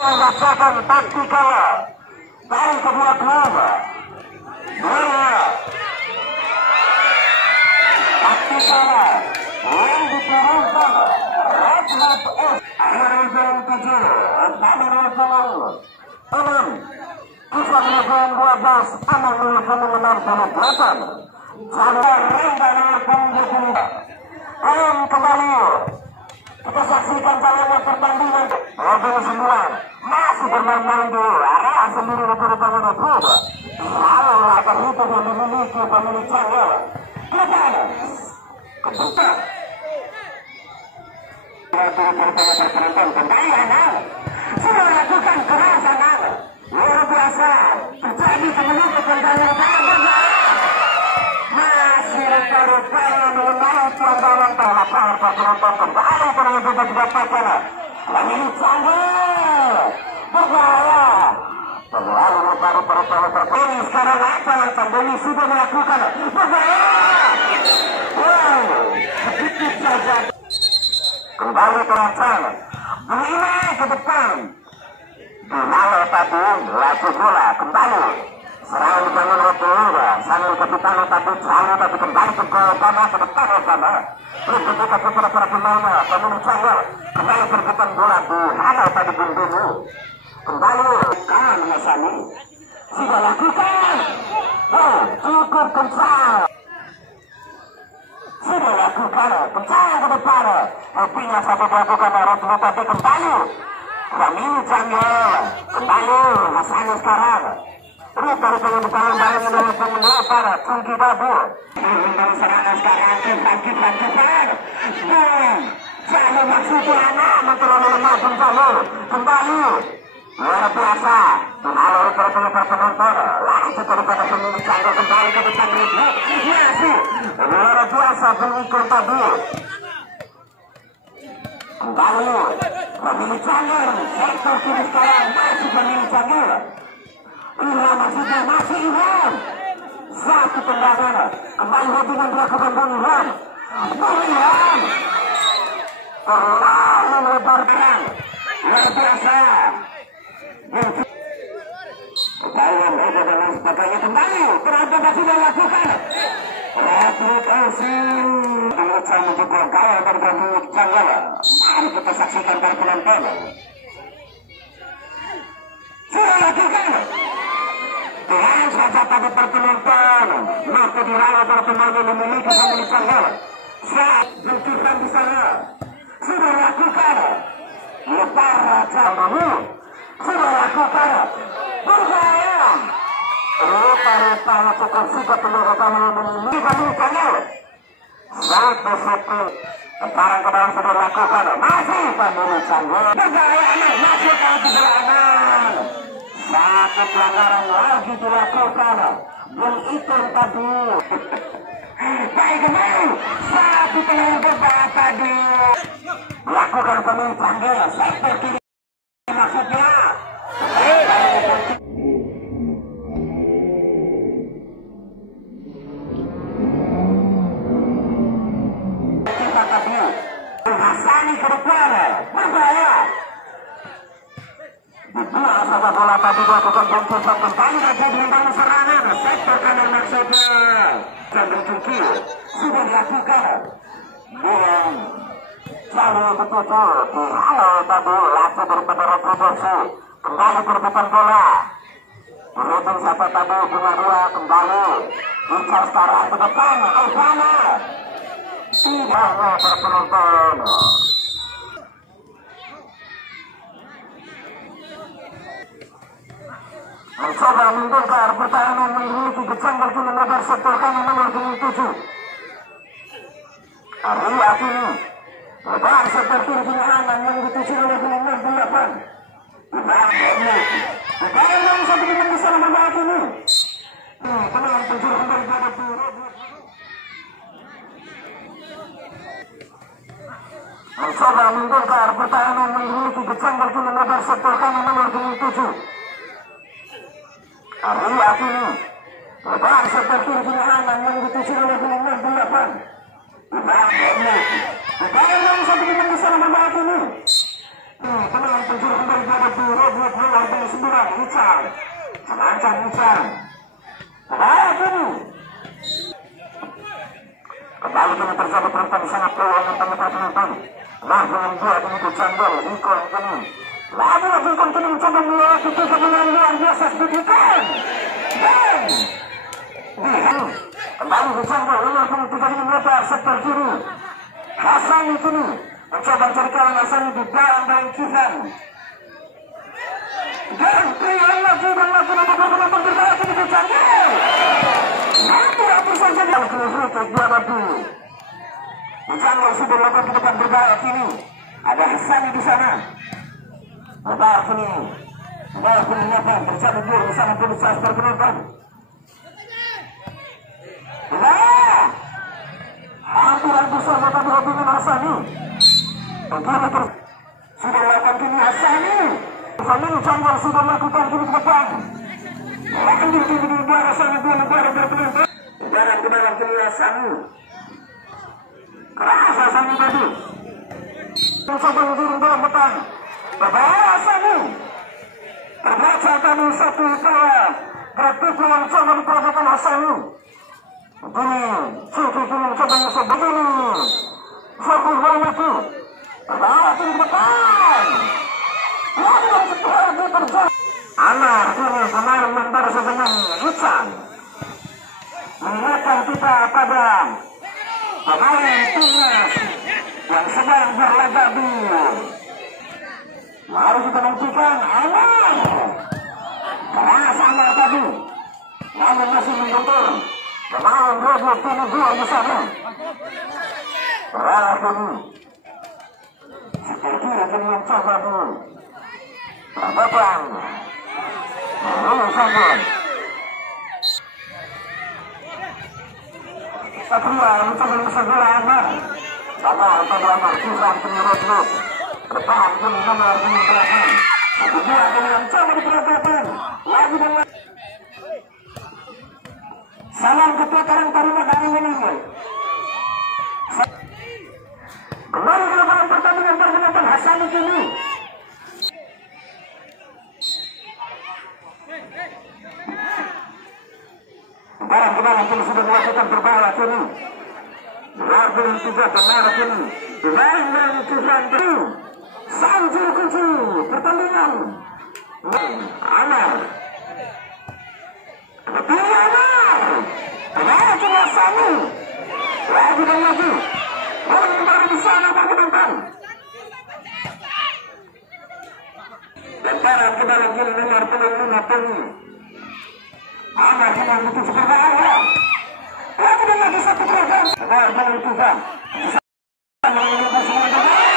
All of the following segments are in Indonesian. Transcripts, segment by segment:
merasakan taktikal dari kedua klub. Taktikal yang diturunkan Redmat S nomor 7 nomor 6 Kisah nomor 12 Aman nomor 68 Jalan Renda nomor 20 kembali kita saksikan jalannya pertandingan nomor 9 masih bermain-main di area sendiri rupanya klub. Lalu akan itu yang dimiliki pemilik Canggal Kedan kebuka penonton kembali Anang sudah lakukan kerasan luar biasa terjadi kemenangan pertandingan masih rupanya menaik pelanggaran para penonton kembali ternyata juga didapatkan pemilik Canggal berbahaya lalu baru terpilih sekarang apa yang Canggal sudah melakukan berbahaya sedikit saja kembali terancam menilai ke depan Dinalo tadi laju bola kembali serangan dibangun oleh Pelura sambil kepitan tadi selalu tadi kembali ke Gana ke depan Gana terus ketika para pemainnya pemilik Canggal kembali berputar bola Dinalo tadi bundumu kembali kan Masani sudah lakukan cukup kencang sudah lakukan kencang ke depan artinya satu dilakukan Rosmi tadi kembali pemilik Canggal kembali Masani sekarang terus dari pengembangan dalam menolak pemilik para Cungki Babu dari serangan sekarang kipan Jalur maksudnya anak menterlalu lemah kembali luar biasa Dinalo para penonton langsung daripada pemilik Canggal kembali ke depan masih luar biasa pengikut tadi kembali pemilik Canggal sektor kiri sekarang masih pemilik Canggal Ilham masih Ilham satu tendangan kembali hubungan dilakukan Ilham terlalu lebar barang luar biasa Kalian ada dan sebagainya kembali terhadap sudah lakukan replikasi mengucap menjadi gaya dari pemilik Canggal mari kita saksikan dari penonton sudah lakukan dengan saja pada penonton maka diraih para pemain yang memiliki pemilik Canggal saat berkisah di sana sudah lakukan lebar Canggal sudah lakukan berbahaya rupa-rupanya cukup sudah penonton yang memiliki pemilik Canggal satu sekarang ke dalam sudah lakukan masih pemilik Canggal berbahaya masuk ke perjalanan satu pelanggaran lagi dilakukan dan itu tadi baik kembali satu pelanggaran tadi lakukan pemilik Canggal sektor kiri maksudnya kita tadi Hasani ke depan berbahaya dua sahabat bola tadi dilakukan bungkusan kembali lagi dengan serangan sektor kanan maksudnya dan Cungki sudah dilakukan dan lalu betul Dinalo tadi langsung daripada retribusi kembali berputar bola berhubung sahabat tadi bunga dua kembali Ical sekarang ke depan Elvana tidak berpenonton mencoba membongkar pertahanan memiliki Canggal kini lebar sektor kanan nomor 7 Ria kini lebar sektor kiri kini aman yang dituju oleh nomor 8 Bukan yang satu kita bisa membahas ini tenang penjuru daripada mencoba membongkar pertahanan memiliki Canggal kini lebar sektor kanan nomor 7 Ria kini lebar sektor kiri kini aman yang dituju oleh nomor 8 Bukan yang satu kita bisa membahas ini tenang penjuru daripada Ican. Selancar Ican. Berbahaya kini. Kembali kini terjadi perempuan sangat peluang yang penonton. Langsung dua kini ke Candol. Ikon kini. Lagi Ikon kini mencoba melewati kemenangan luar biasa sedikitkan. Dan kembali ke Candol. Luar kini tiga kini melebar sektor kiri. Hasani kini mencoba mencari kawan Hasani di dalam Kifan. Dan pilihan lagi dan lagi penonton berbahaya kini ke Candol. Hampir saja dia terus dihadapi. Jangan sudah lakukan ke depan berbahaya kini. Ada Hasani di sana. Berbahaya kini. Berbahaya kini lakukan terjadi dia bersama polisi aspar penonton. Nah, hampir saja tadi Robin Hasani. Begini terus sudah lakukan kini Hasani. Hasani Jangan sudah lakukan kini ke depan. Lanjut kini di negara sana dua negara berpenonton. Jalan ke dalam keliasan keras Hasani tadi mencoba turun dalam petang. Berbahaya Hasani terbaca tadi satu kalah berarti yang coba diperhatikan Hasani. Begini Suki kini mencoba musuh begini fokus bermati. Berbahaya kini ke depan lagi yang setelah terjadi Anar kini kemarin mentar sesenang Ican mengingatkan kita pada pemain timnas yang sedang berlaga di. Mari kita nantikan Anar. Keras Anar tadi, namun masih menggentur. Pemain Robot kini dua di sana. Keras ini. Seperti kini mencoba di. Perhatikan. Lalu sambung. Satria mencoba segera Anar. Sama Amar Kifan penyerot lu. Bertahan kini nomor 16. Kedua kini mencoba diperhatikan. Lagi dan lagi. Salam ketua Karang Taruna dari Indonesia. Kembali ke lapangan pertandingan berpenonton Hasani kini. Barang kini sudah melakukan berbahaya kini. Lagu yang tiga benar kini. Lain dan Kifan dulu. Sanjur kunci pertandingan. Anar. Pilih Anar. Berbahaya kini Hasani. Lagi dan lagi. Orang baru di sana berpenonton. Dan barang ke dalam kini nomor 5 Anar sedang butuh berbahaya. Lagi dan lagi satu program. Benar menentukan. Bisa menentukan semua berbahaya.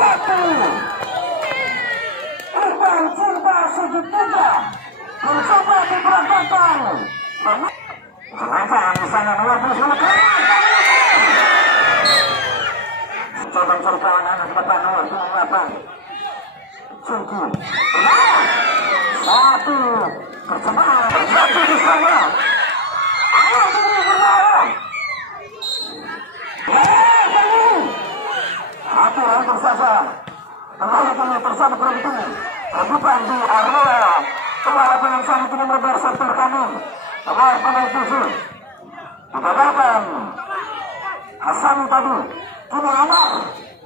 Satu. Iqbal Cinta segitiga. Mencoba diperhatikan. Sengaja di sana luar biasa. Coba mencari kawan anak di depan nomor 28. Cungki. Satu. Percobaan. Satu di sana. Ayo ini berbahaya. Hampir saja. Kembali kini bersama berhenti. Kebutuhan di area. Kembali penonton kini melebar sektor kanan. Nomor 7. Dibatalkan. Hasani tadi. Kini Anar.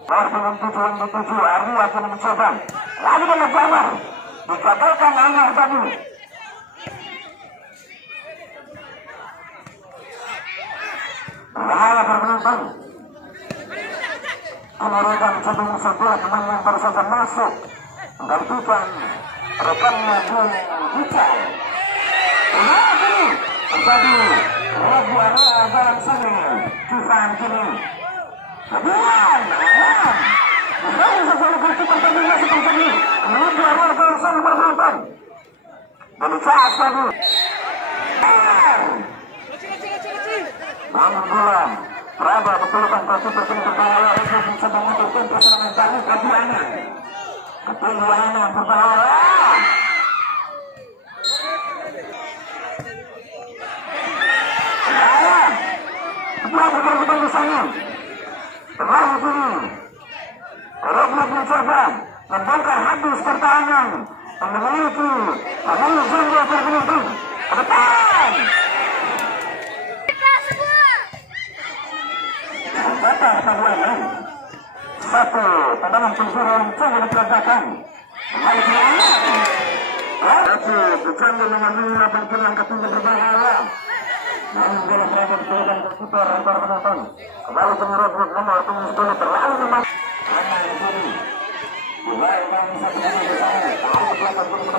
Nomor 7 Arya kini mencoba. Lagi dengan Jamar. Dibatalkan Anar tadi. Bahaya berpenonton. Kemudian mencoba sebuah pemain yang baru saja masuk. Menggantikan rekannya Bung Ican. Lagi terjadi Rabu area dalam sini. Kifan kini. Kemudian Anar. Lalu sesuai kursi pertandingan seperti ini. Menuju area dalam sini berpenonton. Berbicara tadi. Namun bulan. Berada betulkan kursi pertandingan berbahaya. Itu mencoba menentukan perserangan baru keduanya. Keduanya berbahaya. terlalu tinggi. Roblok mencoba membongkar habis pertahanan yang memiliki Kamil Janggo bergelantung ke depan. Kata perlawanan satu tendangan penjuru yang coba diperagakan. Kembali ke satu bercanda mengambil perkiraan ketinggian berbahaya. Namun bola berada di peluang berkiper antar penonton. Kembali ke Roblok nomor 10 terlalu memang. Karena di sini mulai main satu kali bersama tahu ke belakang ke depan.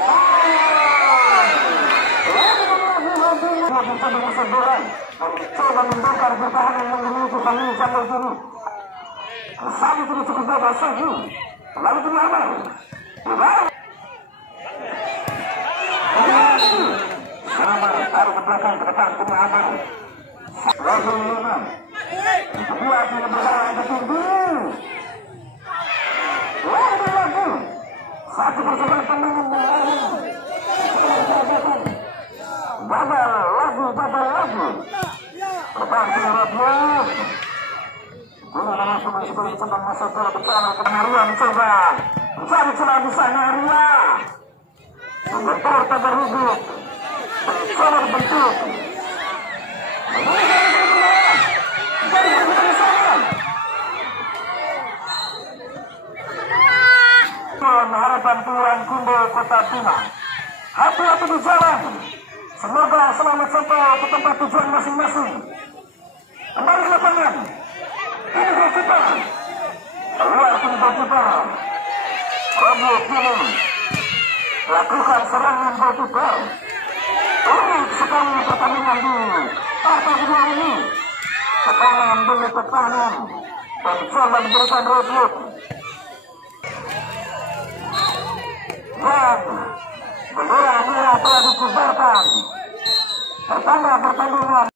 Bisa dengan sebulan mencoba membongkar pertahanan yang memiliki Kamil Janggo kiri. Saat itu cukup bebas lagi. Kembali ke Muhammad. Muhammad taruh ke belakang ke depan ke Muhammad. Lagi lima. Kedua sudah berjalan ke tinggi. Lagi. Satu percobaan tendangan mengarah. Babal lagi. Depan ke Roblok. Ini langsung masuk ke tentang masa bola bersama ke Maria mencoba mencari celah di sana Maria. Bentur terberhubung. Mencoba dibentuk. Harapan Tuan Kundo Kota Bima. Hati-hati di jalan. Semoga selamat sampai ke tempat tujuan masing-masing. Kembali ke lapangan. Ini goalkeeper. Keluar tim goalkeeper. Roblok kiri. Lakukan serangan goalkeeper. Unik sekali pertandingan di partai kedua ini. Tekanan demi tekanan. Dan coba diberikan Roblok. Dan bendera merah telah dikibarkan. Pertanda pertandingan.